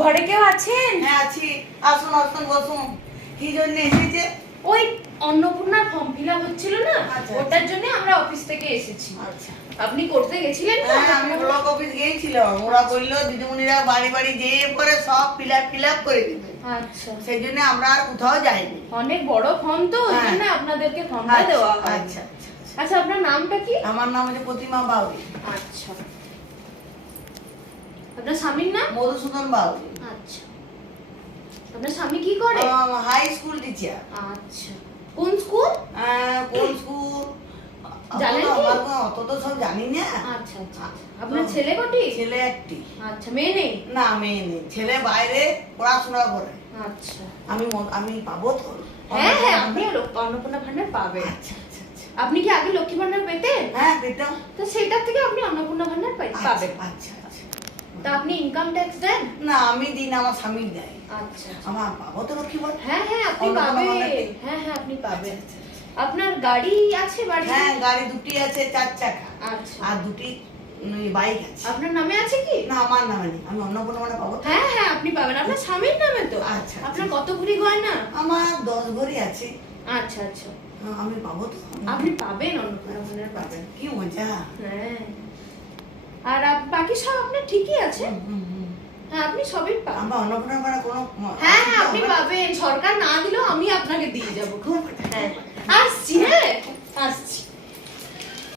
ঘরে কেউ আছেন? হ্যাঁ আছি। আসুন আসুন বসুন। কি জন্য এসেছে? ওই অন্নপূর্ণার ফর্ম ফিল আপ হচ্ছিল না, আচ্ছা, ওটার জন্য আমরা অফিস থেকে এসেছি। আচ্ছা। আপনি করতে গেছিলেন তো? হ্যাঁ আমি ব্লক অফিস গিয়েছিলাম। ওরা বললো দিদিমণিরা বাড়ি বাড়ি যেয়ে পরে সব ফিল আপ করে দিবে। আচ্ছা, সেই জন্য আমরা আর কোথাও যাইনি। অনেক বড় ফর্ম তো, ওই হ্যাঁ। জন্য আপনাদেরকে ফর্মটা দেওয়া হয়। আচ্ছা আচ্ছা। আচ্ছা, আপনার নামটা কি? আমার নাম হচ্ছে প্রতিমা বাউরি। আচ্ছা, আপনার স্বামীর নাম? মধুসূদন বাউরি। আচ্ছা, আপনার স্বামী কি করে? High school teacher. আচ্ছা, কোন স্কুল? কোন স্কুল জানেন কি? অত তো সব জানি না। আচ্ছা আচ্ছা, আপনার ছেলে কটি? ছেলে একটি। আচ্ছা, মেয়ে নেই? না মেয়ে নেই, ছেলে বাইরে পড়াশোনা করে। আচ্ছা, আমি পাবো তো? হ্যাঁ হ্যাঁ, আপনি অন্নপূর্ণা ভান্ডার পাবেন। আচ্ছা আচ্ছা আচ্ছা। আপনি কি আগে লক্ষ্মী ভান্ডার পেতেন? হ্যাঁ পেতাম। তো সেটার থেকে আপনি অন্নপূর্ণা ভান্ডার পাবেন। আচ্ছা আচ্ছা। তা আপনি ইনকাম ট্যাক্স দেন? না আমি দিই না, আমার স্বামী দেয়। আচ্ছা, আমার পাবো তো লক্ষ্মী ভান্ডার? হ্যাঁ হ্যাঁ আপনি অন্নপূর্ণা পাবেন। ভান্ডারটি? হ্যাঁ হ্যাঁ আপনি পাবেন। আচ্ছা, আচ্ছা, আপনার গাড়ি আছে বাড়িতে? হ্যাঁ গাড়ি দুটি আছে, 4 চাকা। আচ্ছা, আর দুটি বাইক আছে। আপনার নামে আছে কি? না আমার নামে নেই। আমি অন্নপূর্ণা ভান্ডার পাবো তো? হ্যাঁ হ্যাঁ আপনি পাবেন, আপনার স্বামীর নামে তো। আচ্ছা, আপনার কত ভরি গয়না? আমার 10 ভরি আছে। আচ্ছা আচ্ছা, আমি পাবো তো? আপনি পাবেন, অন্নপূর্ণা ভান্ডার পাবেন। কি মজা। হ্যাঁ, আর বাকি সব আপনার ঠিকই আছে। হুম। হ্যাঁ, আপনি সবই পাবেন। আমার অন্নপূর্ণা ভান্ডার কোনো হ্যাঁ হ্যাঁ অসুবিধা আপনি হবে না? পাবেন, সরকার না দিলেও আমি আপনাকে দিয়ে যাবো। খুব হ্যাঁ, আসছি, হ্যাঁ আসছি।